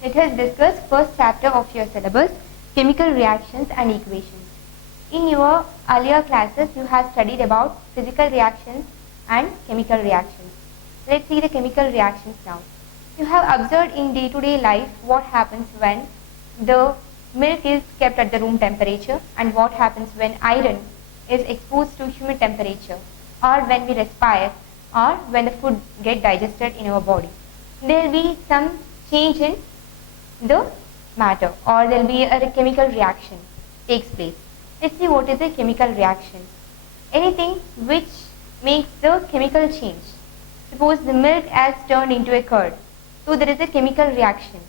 Let us discuss first chapter of your syllabus, chemical reactions and equations. In your earlier classes, you have studied about physical reactions and chemical reactions. Let's see the chemical reactions now. You have observed in day-to-day life what happens when the milk is kept at the room temperature and what happens when iron is exposed to humid temperature, or when we respire, or when the food gets digested in our body. There will be some change in the matter, or there will be a chemical reaction takes place. Let's see what is a chemical reaction. Anything which makes the chemical change. Suppose the milk has turned into a curd. So there is a chemical reaction.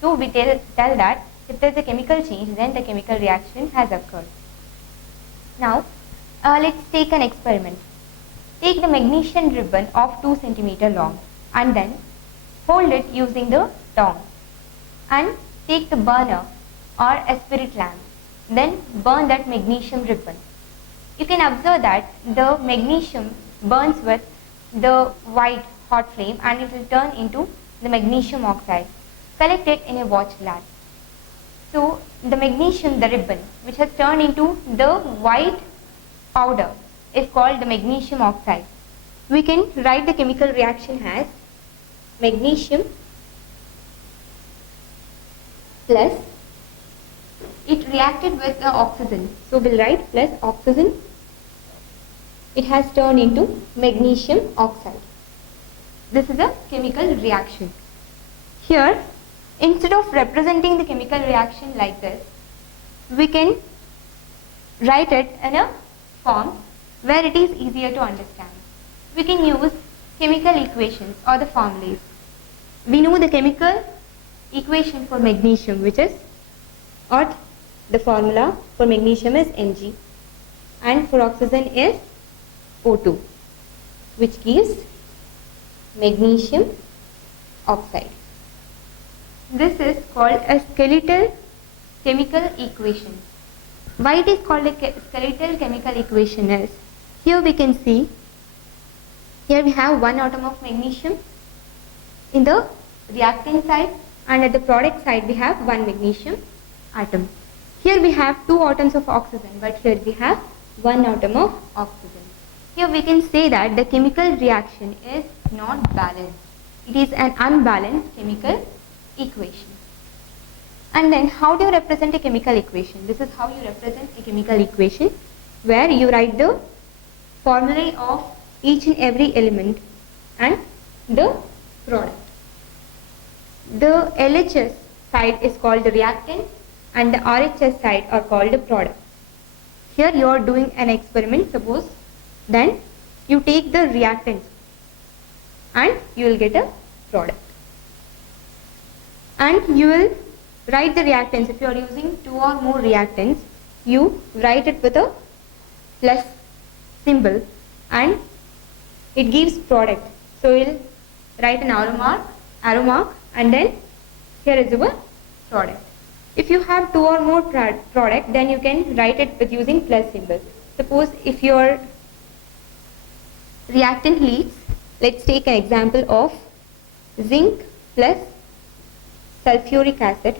So we tell that if there is a chemical change, then the chemical reaction has occurred. Now let's take an experiment. Take the magnesium ribbon of 2 cm long and then hold it using the tongs, and take the burner or a spirit lamp. Then burn that magnesium ribbon. You can observe that the magnesium burns with the white hot flame and it will turn into the magnesium oxide. Collect it in a watch glass. So the magnesium, the ribbon, which has turned into the white powder, is called the magnesium oxide. We can write the chemical reaction as magnesium plus, it reacted with the oxygen, so we'll write plus oxygen. It has turned into magnesium oxide. This is a chemical reaction. Here, instead of representing the chemical reaction like this, we can write it in a form where it is easier to understand. We can use chemical equations or the formulas. We know the chemical equation for magnesium, which is, or the formula for magnesium is Mg, and for oxygen is O2, which gives magnesium oxide. This is called a skeletal chemical equation. Why it is called a skeletal chemical equation is, here we can see, here we have one atom of magnesium in the reactant side, and at the product side we have one magnesium atom. Here we have two atoms of oxygen, but here we have one atom of oxygen. Here we can say that the chemical reaction is not balanced. It is an unbalanced chemical equation. And then how do you represent a chemical equation? This is how you represent a chemical equation, where you write the formulae of each and every element and the product. The LHS side is called the reactant and the RHS side are called the product. Here you are doing an experiment, suppose, then you take the reactants and you will get a product. And you will write the reactants. If you are using 2 or more reactants, you write it with a plus symbol and it gives product. So you will write an arrow mark, and then here is your product. If you have 2 or more product, then you can write it with using plus symbol. Suppose if your reactant leads, let's take an example of zinc plus sulfuric acid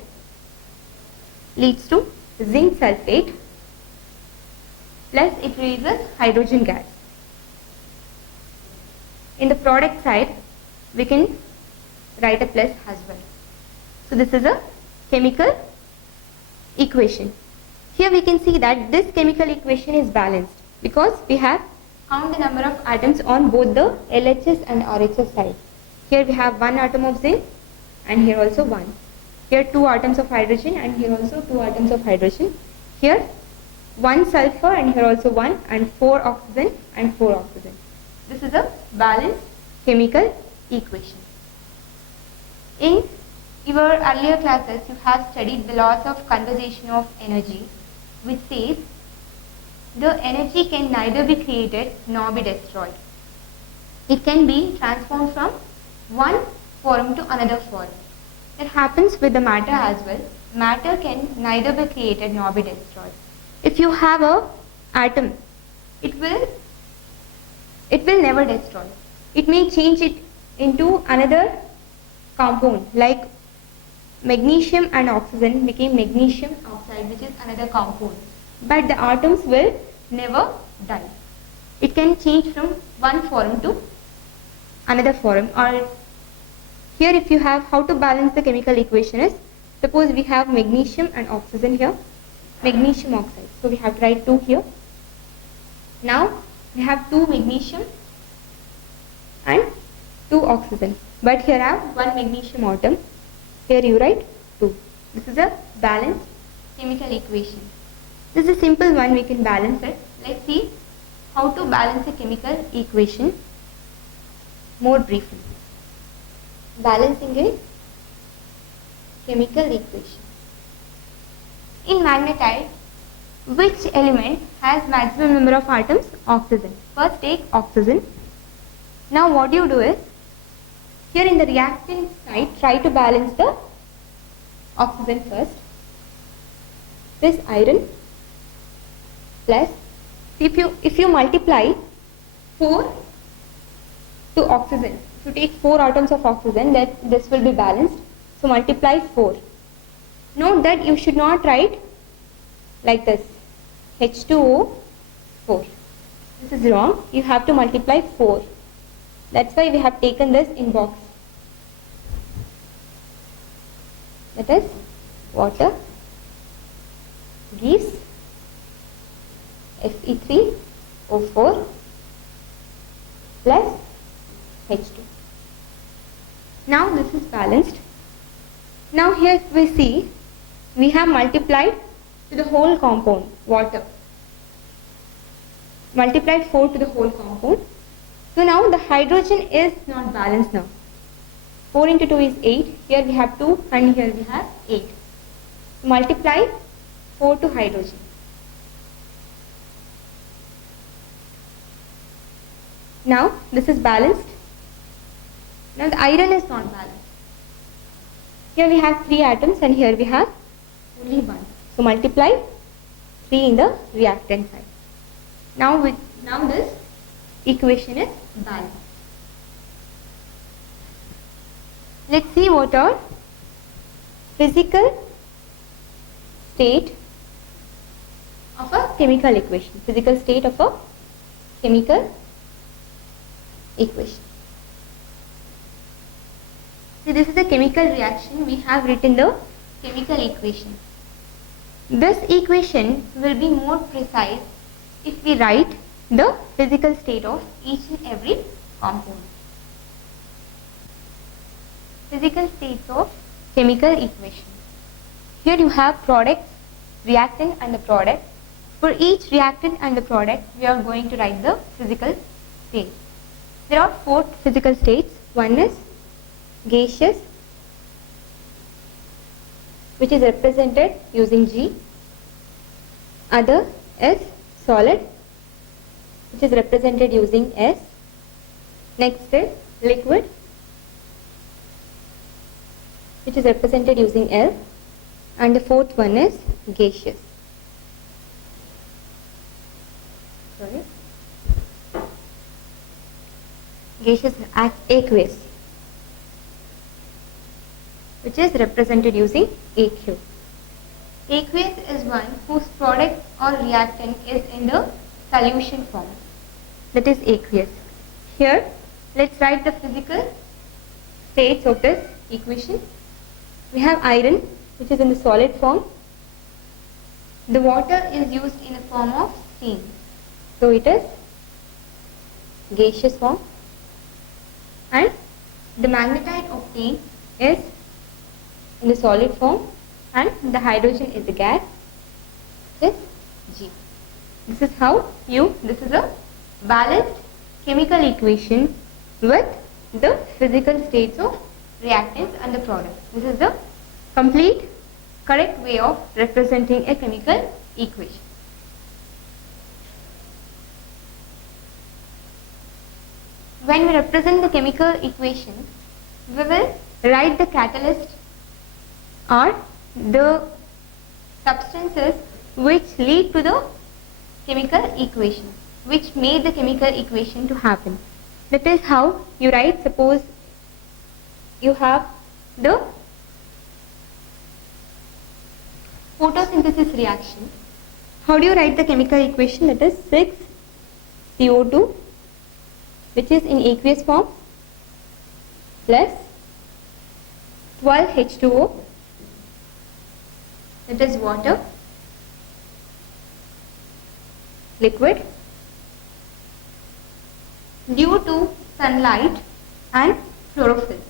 leads to zinc sulfate plus it releases hydrogen gas. In the product side, we can write a plus as well. So this is a chemical equation. Here we can see that this chemical equation is balanced because we have count the number of atoms on both the LHS and RHS side. Here we have one atom of zinc and here also one. Here 2 atoms of hydrogen and here also 2 atoms of hydrogen. Here 1 sulfur and here also 1, and 4 oxygen and 4 oxygen. This is a balanced chemical equation. In your earlier classes, you have studied the laws of conservation of energy, which says the energy can neither be created nor be destroyed. It can be transformed from one form to another form. It happens with the matter as well. Matter can neither be created nor be destroyed. If you have an atom, it will never destroy. It may change it into another compound, like magnesium and oxygen became magnesium oxide, which is another compound. But the atoms will never die. It can change from one form to another form. Or here if you have how to balance the chemical equation is, suppose we have magnesium and oxygen here, magnesium oxide. So we have to write 2 here. Now we have 2 magnesium and 2 oxygen. But here I have 1 magnesium atom. Here you write 2. This is a balanced chemical equation. This is a simple one, we can balance it. Let's see how to balance a chemical equation more briefly. Balancing a chemical equation. In magnetite, which element has maximum number of atoms? Oxygen. First take oxygen. Now what you do is, here in the reactant side, try to balance the oxygen first. This iron plus, if you multiply 4 to oxygen, if you take 4 atoms of oxygen, that this will be balanced. So multiply 4. Note that you should not write like this, H2O 4. This is wrong. You have to multiply 4. That's why we have taken this in box. That is, water gives Fe3O4 plus H2. Now this is balanced. Now here if we see, we have multiplied to the whole compound, water. Multiplied 4 to the whole compound. So now the hydrogen is not balanced now. 4 into 2 is 8. Here we have 2 and here we have 8. Multiply 4 to hydrogen. Now this is balanced. Now the iron is not balanced. Here we have 3 atoms and here we have only 1. So multiply 3 in the reactant side. Now this equation is balanced. Let's see what are physical state of a chemical equation. Physical state of a chemical equation. See, this is a chemical reaction. We have written the chemical equation. This equation will be more precise if we write the physical state of each and every compound. Physical states of chemical equation. Here you have products, reactant and the product. For each reactant and the product, we are going to write the physical state. There are 4 physical states. One is gaseous, which is represented using G. Other is solid, which is represented using S. Next is liquid, which is represented using L. And the 4th one is gaseous. Gaseous aqueous, which is represented using AQ. Aqueous is one whose product or reactant is in the solution form. That is aqueous. Here, let's write the physical states of this equation. We have iron, which is in the solid form. The water is used in the form of steam. So it is gaseous form. And the magnetite obtained is in the solid form, and the hydrogen is the gas, which is G. This is this is a balanced chemical equation with the physical states of reactants and the products. This is the complete correct way of representing a chemical equation. When we represent the chemical equation, we will write the catalyst or the substances which lead to the chemical equation, which made the chemical equation to happen. That is how you write. Suppose you have the photosynthesis reaction. How do you write the chemical equation? That is 6CO2, which is in aqueous form, plus 12H2O, that is water, liquid, due to sunlight and chlorophyll.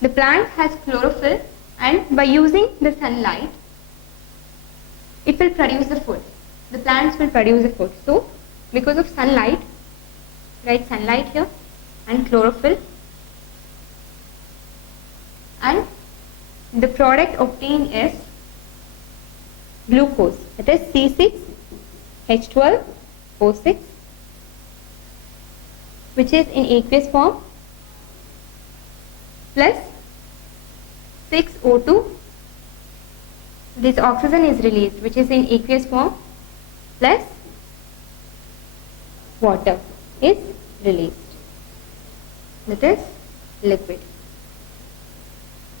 The plant has chlorophyll, and by using the sunlight, it will produce the food. The plants will produce the food. So, because of sunlight, write sunlight here, and chlorophyll, and the product obtained is glucose, that is C6H12O6, which is in aqueous form, plus 6O2, this oxygen is released, which is in aqueous form, plus water is released, that is liquid.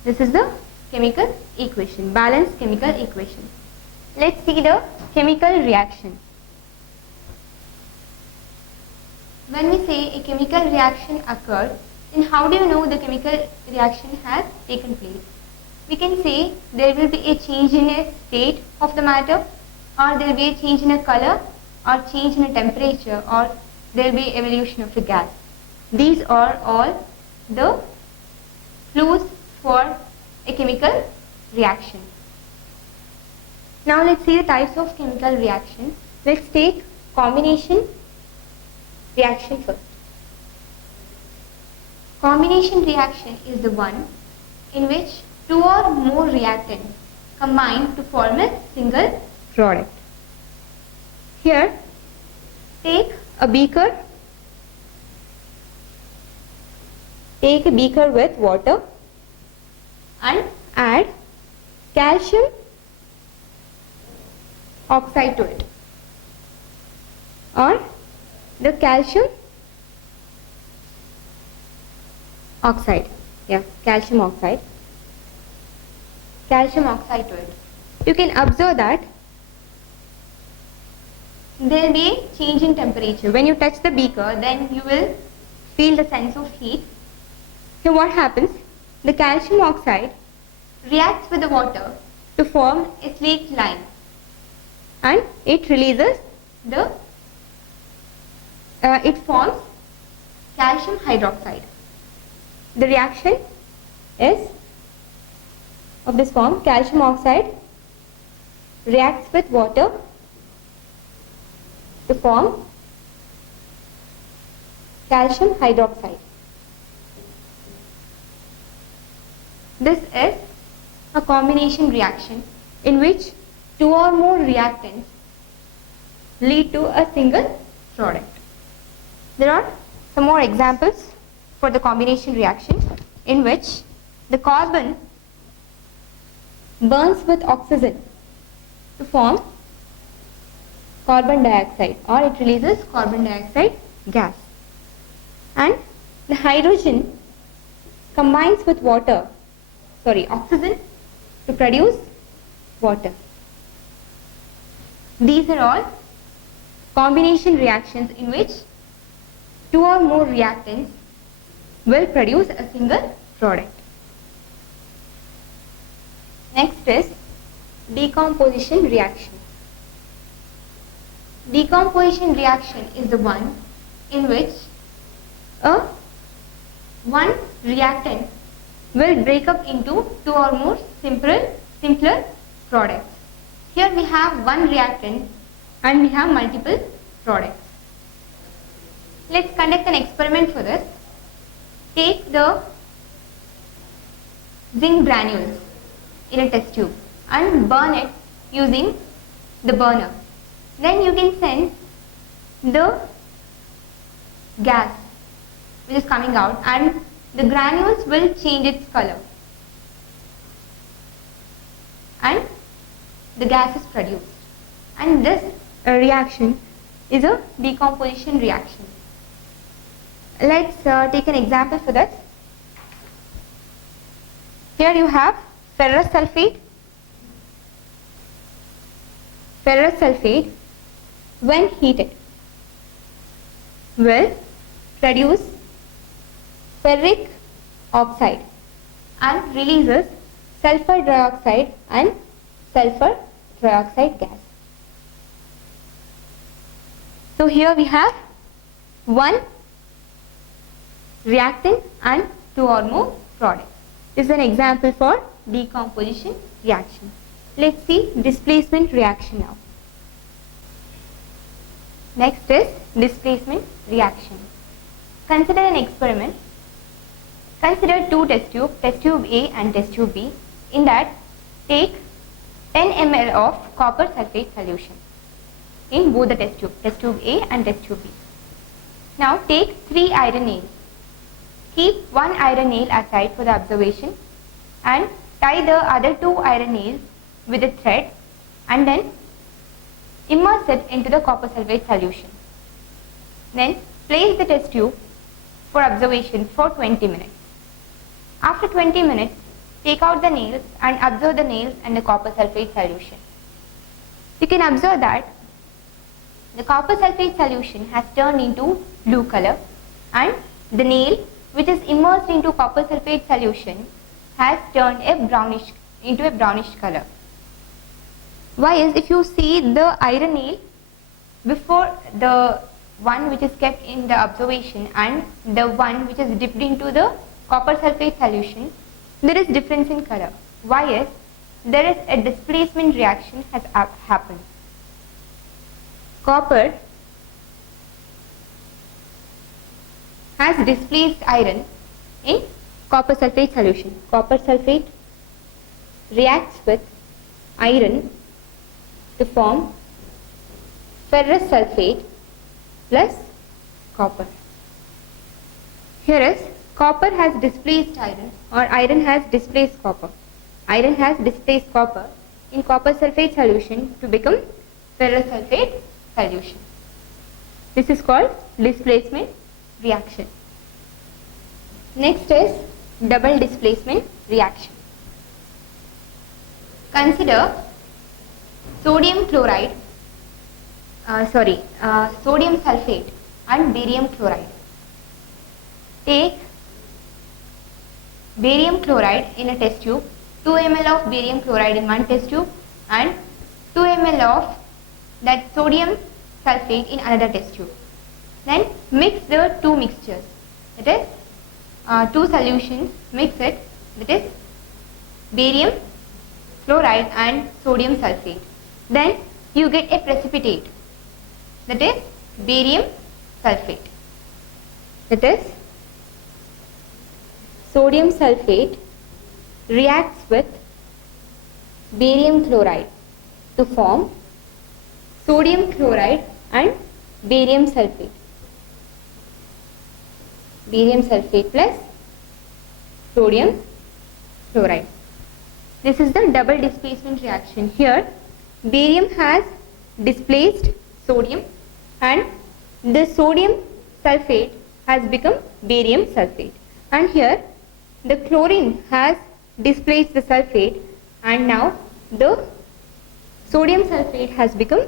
This is the chemical equation, balanced chemical equation. Let's see the chemical reaction. When we say a chemical reaction occurred, then how do you know the chemical reaction has taken place? We can say there will be a change in a state of the matter, or there will be a change in a color, or change in a temperature, or there will be evolution of a gas. These are all the clues for a chemical reaction. Now let's see the types of chemical reaction. Let's take combination reaction first. Combination reaction is the one in which two or more reactants combine to form a single product. Here, take a beaker with water and add calcium oxide to it, or the calcium oxide, calcium oxide to it. You can observe that there will be a change in temperature. When you touch the beaker, then you will feel the sense of heat. So what happens? The calcium oxide reacts with the water to form a slaked line, and it releases it forms calcium hydroxide. The reaction is of this form: calcium oxide reacts with water to form calcium hydroxide. This is a combination reaction in which two or more reactants lead to a single product. There are some more examples for the combination reaction in which the carbon burns with oxygen to form carbon dioxide, or it releases carbon dioxide gas, and the hydrogen combines with oxygen to produce water. These are all combination reactions in which two or more reactants will produce a single product. Next is decomposition reaction. Decomposition reaction is the one in which one reactant will break up into two or more simpler products. Here we have one reactant and we have multiple products. Let's conduct an experiment for this. Take the zinc granules in a test tube and burn it using the burner. Then you can sense the gas which is coming out, and the granules will change its color and the gas is produced. And this reaction is a decomposition reaction. Let's take an example for that. Here you have ferrous sulfate ferrous sulfate, when heated, will produce ferric oxide and releases sulfur dioxide and sulfur trioxide gas. So here we have one reactant and two or more products. This is an example for decomposition reaction. Let's see displacement reaction now. Next is displacement reaction. Consider an experiment. Consider two test tube A and test tube B. In that, take 10 ml of copper sulfate solution in both the test tube A and test tube B. Now take 3 iron nails. Keep one iron nail aside for the observation and tie the other 2 iron nails with a thread and then immerse it into the copper sulfate solution. Then place the test tube for observation for 20 minutes. After 20 minutes, take out the nails and observe the nails and the copper sulfate solution. You can observe that the copper sulfate solution has turned into blue color and the nail which is immersed into copper sulfate solution has turned into a brownish color. Why is, if you see the iron nail before the one which is kept in the observation and the one which is dipped into the copper sulfate solution, there is difference in color. Why is, there is a displacement reaction has happened. Copper has displaced iron in copper sulfate solution. Copper sulfate reacts with iron to form ferrous sulfate plus copper. Here is copper has displaced iron or iron has displaced copper. Iron has displaced copper in copper sulfate solution to become ferrous sulfate solution. This is called displacement reaction. Next is double displacement reaction. Consider sodium sulfate and barium chloride. Take barium chloride in a test tube, 2 ml of barium chloride in one test tube and 2 ml of that sodium sulfate in another test tube. Then mix the two mixtures, that is two solutions, mix it, that is barium chloride and sodium sulfate. Then you get a precipitate, that is barium sulfate. That is sodium sulfate reacts with barium chloride to form sodium chloride and barium sulfate. Barium sulfate plus sodium chloride. This is the double displacement reaction. Here barium has displaced sodium and the sodium sulfate has become barium sulfate, and here the chlorine has displaced the sulfate and now the sodium sulfate has become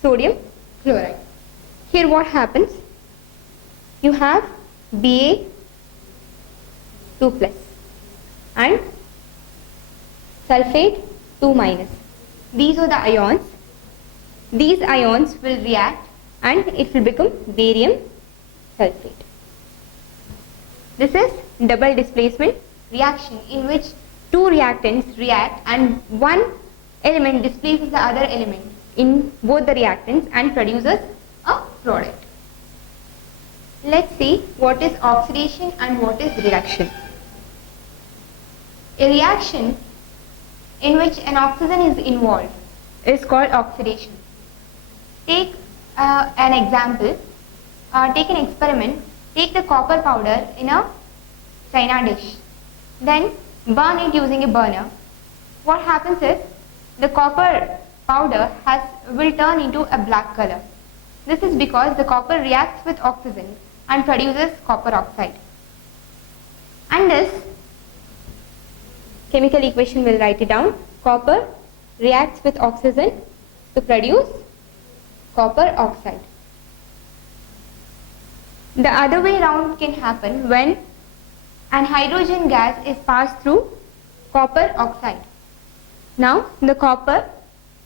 sodium chloride. Here what happens? You have Ba2 plus and sulfate 2 minus. These are the ions. These ions will react and it will become barium sulfate. This is double displacement reaction in which two reactants react and one element displaces the other element in both the reactants and produces a product. Let's see what is oxidation and what is reduction. A reaction in which an oxygen is involved is called oxidation. Take an example, take an experiment, take the copper powder in a china dish, then burn it using a burner. What happens is the copper powder will turn into a black color. This is because the copper reacts with oxygen and produces copper oxide. And this chemical equation, will write it down. Copper reacts with oxygen to produce copper oxide. The other way around can happen when an hydrogen gas is passed through copper oxide. Now the copper,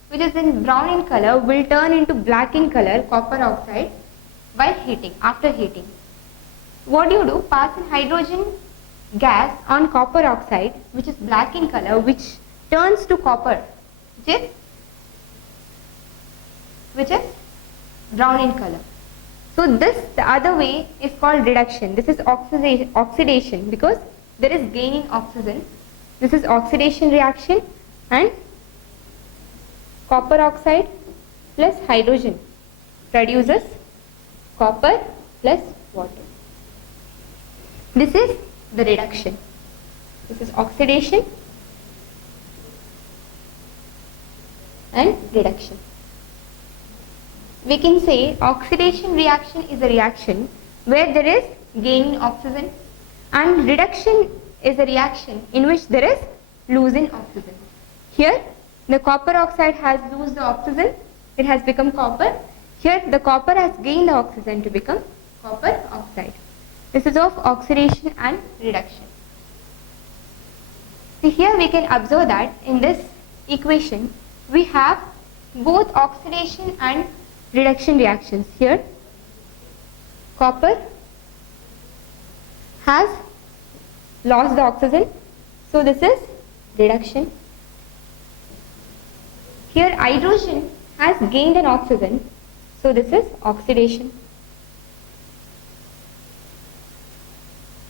which is in brown in color, will turn into black in color copper oxide by heating, after heating. What do you do? Pass in hydrogen gas on copper oxide, which is black in color, which turns to copper, which is brown in color. So this, the other way, is called reduction. This is oxidation because there is gain in oxygen. This is oxidation reaction, and copper oxide plus hydrogen produces copper plus water. This is the reduction. This is oxidation and reduction. We can say oxidation reaction is a reaction where there is gain in oxygen, and reduction is a reaction in which there is loss in oxygen. Here the copper oxide has lost the oxygen, it has become copper. Here the copper has gained the oxygen to become copper oxide. This is of oxidation and reduction. See, here we can observe that in this equation we have both oxidation and reduction reactions. Here copper has lost the oxygen, so this is reduction. Here hydrogen has gained an oxygen, so this is oxidation.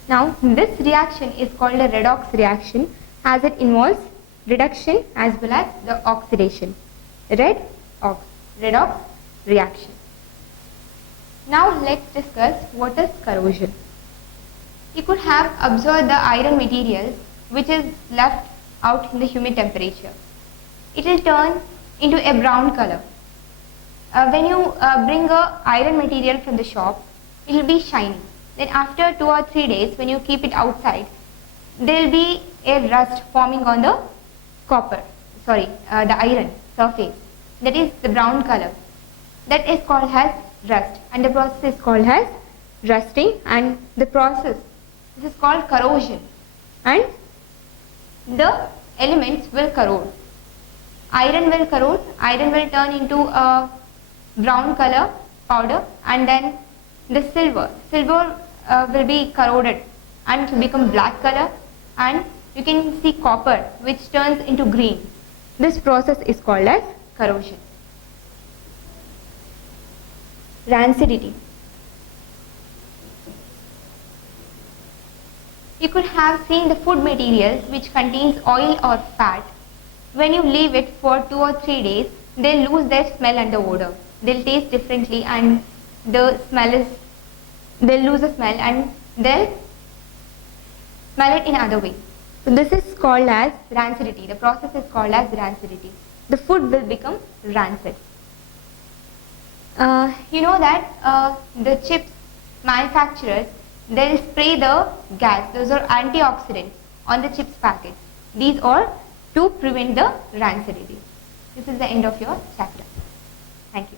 Now this reaction is called a redox reaction as it involves reduction as well as the oxidation. Redox reaction. Now let's discuss what is corrosion. You could have observed the iron material which is left out in the humid temperature. It will turn into a brown color. When you bring a iron material from the shop, it will be shiny. Then after 2 or 3 days, when you keep it outside, there will be a rust forming on the the iron surface. That is the brown color. That is called as rust, and the process is called as rusting, and the process, this is called corrosion, and the elements will corrode. Iron will corrode, iron will turn into a brown color powder, and then the silver will be corroded and to become black color, and you can see copper which turns into green. This process is called as corrosion. Rancidity. You could have seen the food materials which contains oil or fat. When you leave it for 2 or 3 days, they'll lose their smell and the odor. They'll taste differently, and they'll lose the smell, and they'll smell it in other way. So this is called as rancidity. The process is called as rancidity. The food will become rancid. You know that the chips manufacturers, they'll spray the gas, those are antioxidants, on the chips packets. These are to prevent the rancidity. This is the end of your chapter. Thank you.